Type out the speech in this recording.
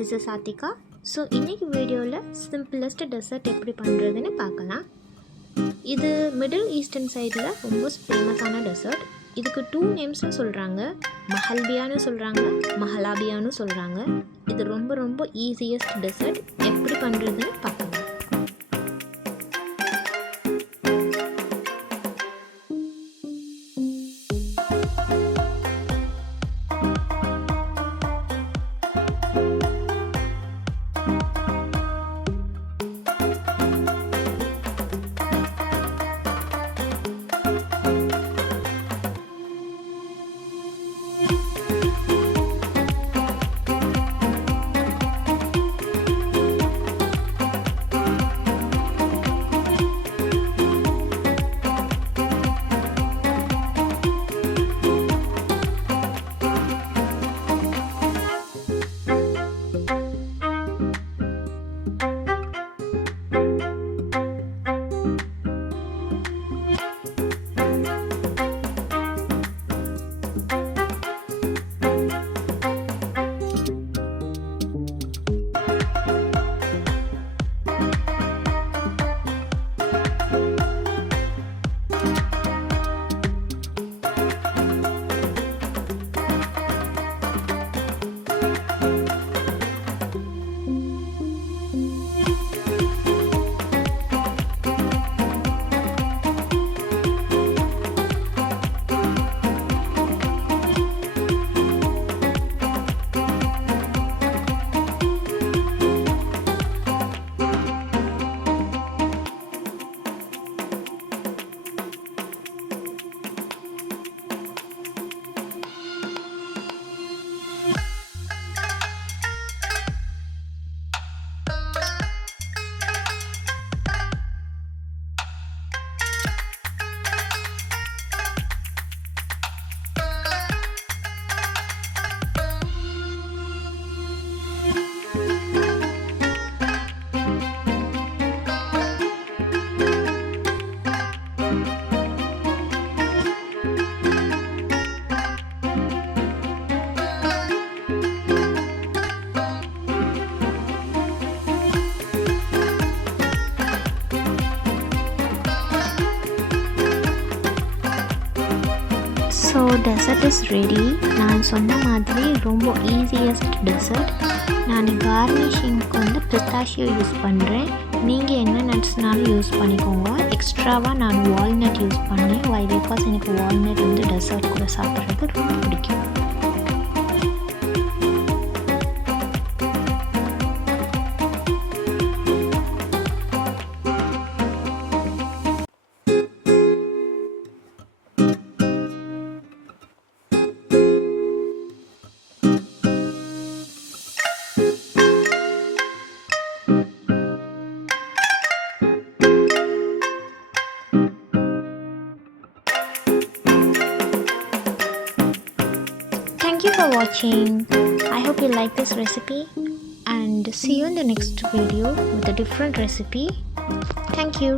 this is Athika. So இன்னைக்கு வீடியோல simplest dessert எப்படி பண்றதுன்னு பார்க்கலாம். இது மிடில் ஈஸ்டர்ன் சைடுல ரொம்ப ஃபேமஸான dessert. இதுக்கு 2 நேம்ஸ்னு சொல்றாங்க. மஹல்பியான்னு சொல்றாங்க, மஹலாபியான்னு சொல்றாங்க. இது ரொம்ப ஈஸியஸ்ட் dessert. எப்படி பண்றதுன்னு பார்க்கலாம். So dessert is ready. நான் சொன்ன மாதிரி ரொம்ப ஈஸியஸ்ட் டெசர்ட். நான் கார்னிஷிங்க்கு வந்து பிஸ்தாஷியோ யூஸ் பண்ணுறேன். நீங்கள் என்ன நட்ஸ்னாலும் யூஸ் பண்ணிக்கோங்க. எக்ஸ்ட்ராவாக நான் வால்நட் யூஸ் பண்ணேன். வை பிகாஸ் எனக்கு வால்நட் வந்து டெசர்ட் கூட சாப்பிட்றது ரொம்ப பிடிக்கும். Thank you for watching. I hope you like this recipe and see you in the next video with a different recipe. Thank you.